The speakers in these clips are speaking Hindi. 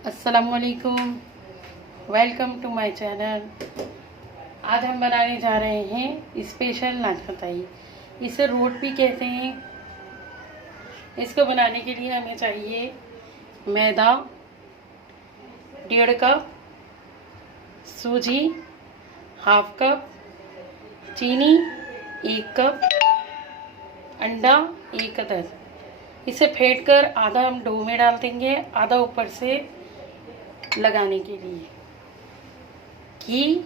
अस्सलामुअलैकुम, वेलकम टू माय चैनल। आज हम बनाने जा रहे हैं स्पेशल नाशपाती। इसे रोट भी कहते हैं। इसको बनाने के लिए हमें चाहिए मैदा 1.5 कप, सूजी हाफ कप, चीनी 1 कप, अंडा 1 अदद। इसे फेंट कर आधा हम डो में डाल देंगे, आधा ऊपर से लगाने के लिए। घी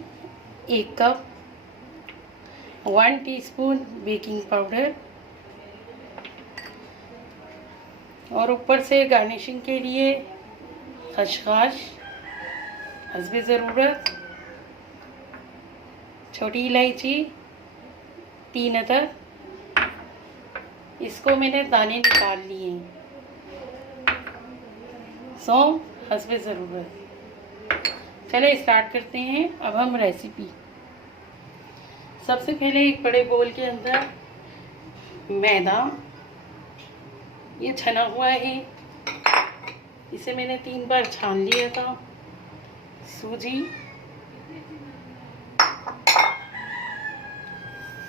1 कप, 1 टीस्पून बेकिंग पाउडर और ऊपर से गार्निशिंग के लिए खसखस हस्बे ज़रूरत, छोटी इलायची 3 अदद। इसको मैंने दाने निकाल लिए। सौंफ हस्बे ज़रूरत। चले स्टार्ट करते हैं अब हम रेसिपी। सबसे पहले एक बड़े बोल के अंदर मैदा, ये छना हुआ है, इसे मैंने 3 बार छान लिया था। सूजी,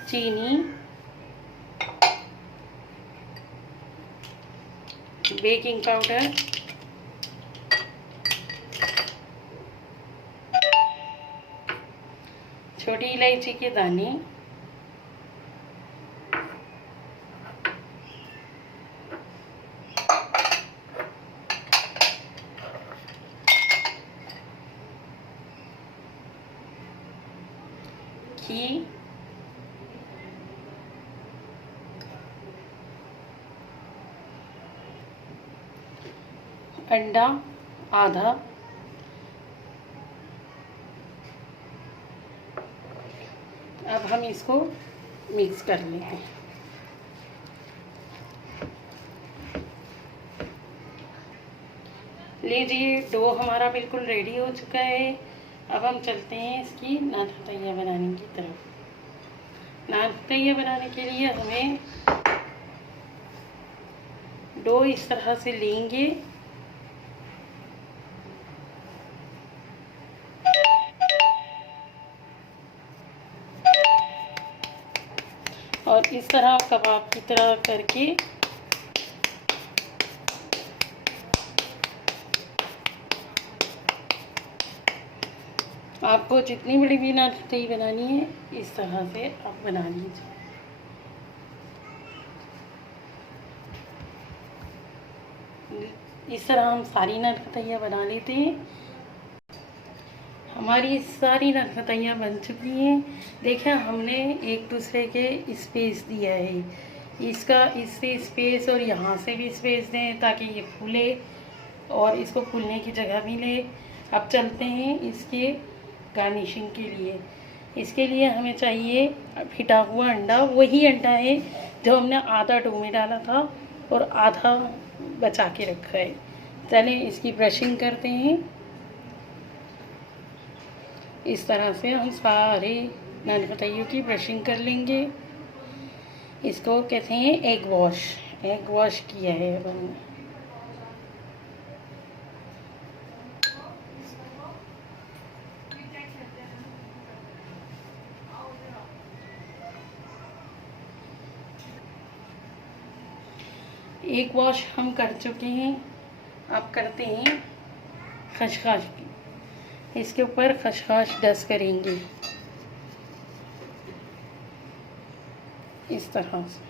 चीनी, बेकिंग पाउडर, छोटी इलायची के दाने, घी, अंडा आधा, अब हम इसको मिक्स कर लेते हैं। लीजिए डो हमारा बिल्कुल रेडी हो चुका है। अब हम चलते हैं इसकी नानखतैया बनाने की तरफ। नानखतैया बनाने के लिए हमें डो इस तरह से लेंगे और इस तरह कबाब की तरह करके आपको जितनी बड़ी भी नानखताई बनानी है इस तरह से आप बना लीजिए। इस तरह हम सारी नानखताइयाँ बना लेते हैं। हमारी सारी नानखताइयाँ बन चुकी हैं। देखिए हमने एक दूसरे के स्पेस दिया है, इसका इससे स्पेस और यहाँ से भी स्पेस दें ताकि ये फूले और इसको फूलने की जगह मिले। अब चलते हैं इसके गार्निशिंग के लिए। इसके लिए हमें चाहिए फिटा हुआ अंडा, वही अंडा है जो हमने आधा डो में डाला था और आधा बचा के रखा है। चलिए इसकी ब्रशिंग करते हैं। इस तरह से हम सारे नानखताइयों की ब्रशिंग कर लेंगे। इसको कहते हैं एग वॉश किया है अब हमने। एक वॉश हम कर चुके हैं। अब करते हैं खसखस की। इसके ऊपर खसखस डस्ट करेंगे इस तरह से।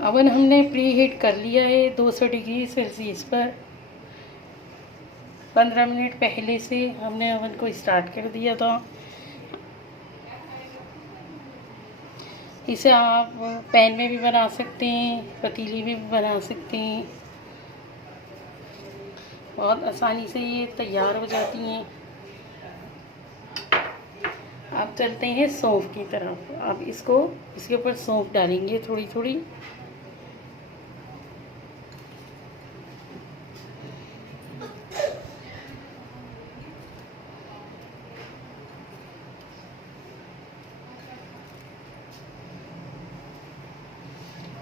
ओवन हमने प्री हीट कर लिया है 200 डिग्री सेल्सियस पर। 15 मिनट पहले से हमने ओवन को स्टार्ट कर दिया था। इसे आप पैन में भी बना सकते हैं, पतीली में भी बना सकते हैं। बहुत आसानी से ये तैयार हो जाती हैं। आप चलते हैं सौंफ की तरफ। आप इसको इसके ऊपर सौंफ डालेंगे थोड़ी थोड़ी।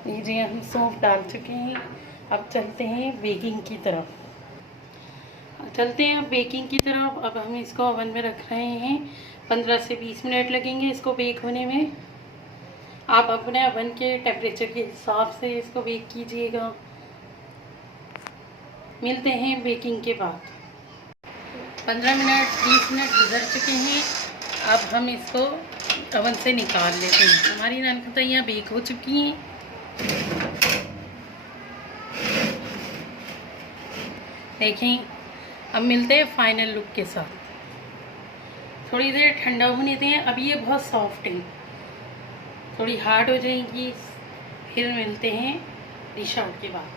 लीजिए हम सौंफ डाल चुके हैं। अब चलते हैं बेकिंग की तरफ। अब बेकिंग की तरफ। अब हम इसको ओवन में रख रहे हैं। 15 से 20 मिनट लगेंगे इसको बेक होने में। आप अपने ओवन के टेम्परेचर के हिसाब से इसको बेक कीजिएगा। मिलते हैं बेकिंग के बाद। 15 मिनट 20 मिनट गुजर चुके हैं। अब हम इसको ओवन से निकाल लेते हैं। हमारी नानखटाइयाँ बेक हो चुकी हैं। देखें, अब मिलते हैं फाइनल लुक के साथ। थोड़ी देर ठंडा होने दें। अब ये बहुत सॉफ्ट है, थोड़ी हार्ड हो जाएंगी। फिर मिलते हैं डिश आउट के बाद।